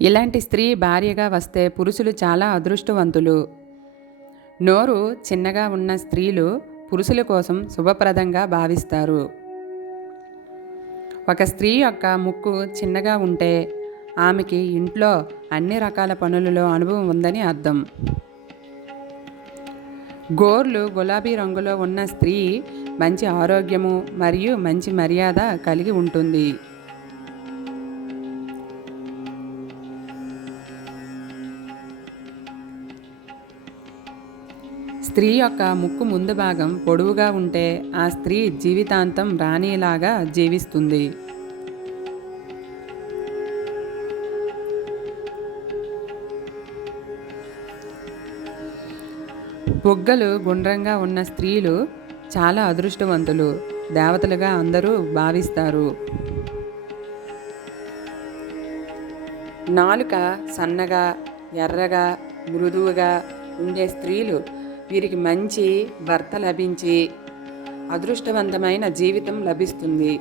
ఇలాంటి స్త్రీ భార్యగా వస్తే పురుషులు చాలా అదృష్టవంతులు. నోరు చిన్నగా ఉన్న స్త్రీలు పురుషుల కోసం శుభప్రదంగా భావిస్తారు. ఒక స్త్రీ యొక్క ముక్కు చిన్నగా ఉంటే ఆమెకి ఇంట్లో అన్ని రకాల పనులలో అనుభవం ఉందని అర్థం. గోర్లు గులాబీ రంగులో ఉన్న స్త్రీ మంచి ఆరోగ్యము మరియు మంచి మర్యాద కలిగి ఉంటుంది. స్త్రీ యొక్క ముక్కు ముందు భాగం పొడవుగా ఉంటే ఆ స్త్రీ జీవితాంతం రాణిలాగా జీవిస్తుంది. బుగ్గలు గుండ్రంగా ఉన్న స్త్రీలు చాలా అదృష్టవంతులు దేవతలుగా అందరూ భావిస్తారు. నాలుక సన్నగా ఎర్రగా మృదువుగా ఉండే స్త్రీలు వీరికి మంచి భర్త లభించి అదృష్టవంతమైన జీవితం లభిస్తుంది.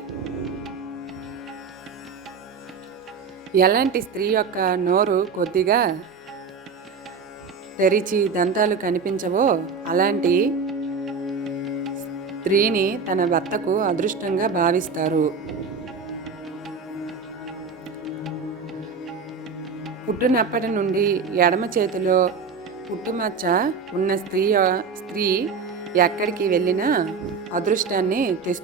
ఎలాంటి స్త్రీ యొక్క నోరు కొద్దిగా తెరిచి దంతాలు కనిపించవో అలాంటి స్త్రీని తన భర్తకు అదృష్టంగా భావిస్తారు. పుట్టినప్పటి నుండి ఎడమ చేతిలో పుట్టుమచ్చ ఉన్న స్త్రీ స్త్రీ ఎక్కడికి వెళ్ళినా అదృష్టాన్ని తెస్తూ